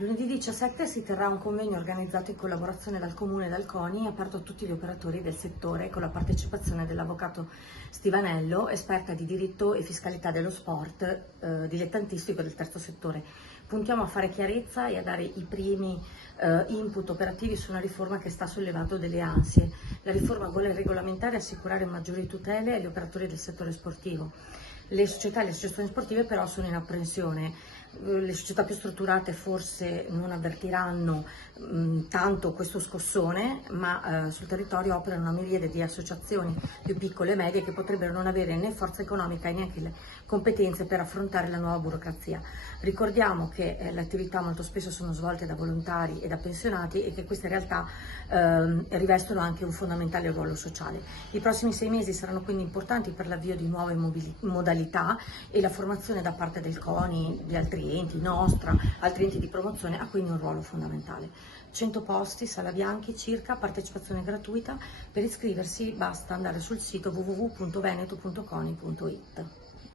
Lunedì 17 si terrà un convegno organizzato in collaborazione dal Comune e dal CONI, aperto a tutti gli operatori del settore, con la partecipazione dell'avvocato Stivanello, esperta di diritto e fiscalità dello sport, dilettantistico del terzo settore. Puntiamo a fare chiarezza e a dare i primi input operativi su una riforma che sta sollevando delle ansie. La riforma vuole regolamentare e assicurare maggiori tutele agli operatori del settore sportivo. Le società e le associazioni sportive però sono in apprensione. Le società più strutturate forse non avvertiranno tanto questo scossone, ma sul territorio operano una miriade di associazioni più piccole e medie che potrebbero non avere né forza economica e neanche le competenze per affrontare la nuova burocrazia. Ricordiamo che le attività molto spesso sono svolte da volontari e da pensionati e che queste realtà rivestono anche un fondamentale ruolo sociale. I prossimi 6 mesi saranno quindi importanti per l'avvio di nuove modalità e la formazione da parte del CONI, di altri enti, nostra, altri enti di promozione ha quindi un ruolo fondamentale. 100 posti, sala bianchi circa, partecipazione gratuita. Per iscriversi basta andare sul sito www.veneto.coni.it.